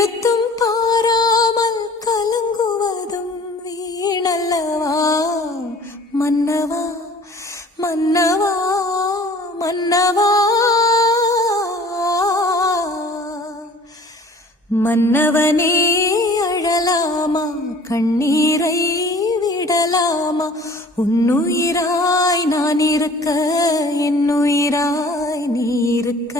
எடுத்தும் பாராமல் கலங்குவதும் வீணல்லவா மன்னவா மன்னவா மன்னவா மன்னவனே அழலாமா கண்ணீரை விடலாமா உன்னுயிராய் நான் இருக்க என்னுயிராய் நீ இருக்க